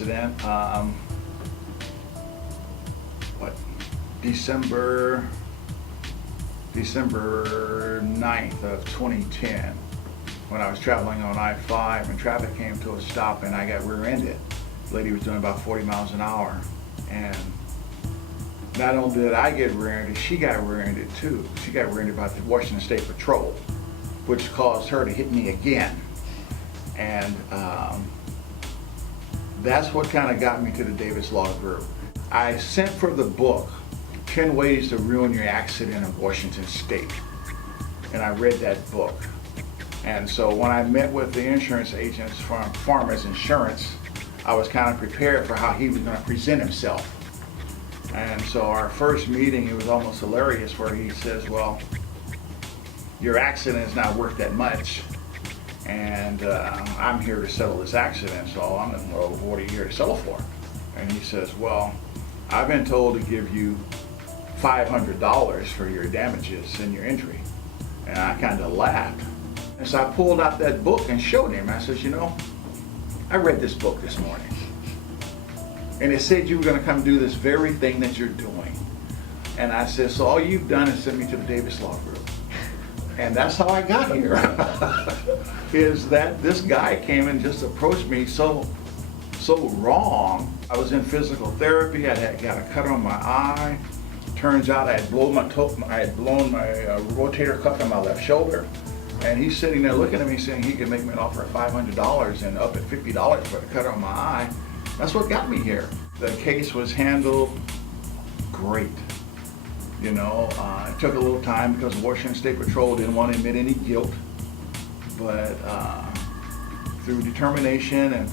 accident, December 9th of 2010, when I was traveling on I-5 and traffic came to a stop and I got rear-ended. The lady was doing about 40 miles an hour, and not only did I get rear-ended, she got rear-ended too. She got rear-ended by the Washington State Patrol, which caused her to hit me again. And that's what kind of got me to the Davis Law Group. I sent for the book, 10 Ways to Ruin Your Accident in Washington State. And I read that book. And so when I met with the insurance agents from Farmers Insurance, I was kind of prepared for how he was going to present himself. And so our first meeting, it was almost hilarious, where he says, well, your accident is not worth that much, and I'm here to settle this accident, so I'm like, well, what are you here to settle for? And he says, well, I've been told to give you $500 for your damages and your injury. And I kind of laughed. And so I pulled out that book and showed him. I says, you know, I read this book this morning, and it said you were going to come do this very thing that you're doing. And I said, so all you've done is send me to the Davis Law Group. And that's how I got here. Is that this guy came and just approached me so wrong. I was in physical therapy. I had got a cut on my eye. Turns out I had blown my rotator cuff in my left shoulder. And he's sitting there looking at me saying he could make me an offer of $500 and up at $50 for the cut on my eye. That's what got me here. The case was handled great. You know, it took a little time because Washington State Patrol didn't want to admit any guilt. But through determination and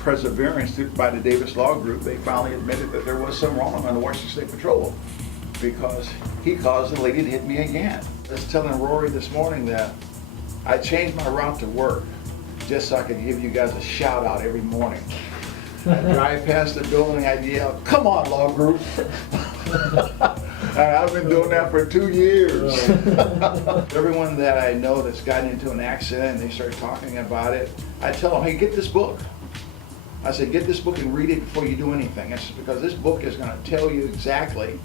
perseverance by the Davis Law Group, they finally admitted that there was some wrong on the Washington State Patrol, because he caused the lady to hit me again. I was telling Rory this morning that I changed my route to work just so I could give you guys a shout out every morning. I drive past the building, I yell, come on, Law Group. And I've been doing that for 2 years. Everyone that I know that's gotten into an accident and they start talking about it, I tell them, hey, get this book. I said, get this book and read it before you do anything. It's because this book is going to tell you exactly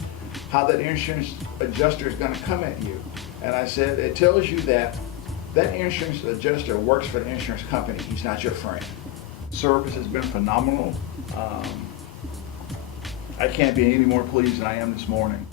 how that insurance adjuster is going to come at you. And I said, it tells you that that insurance adjuster works for the insurance company. He's not your friend. Service has been phenomenal. I can't be any more pleased than I am this morning.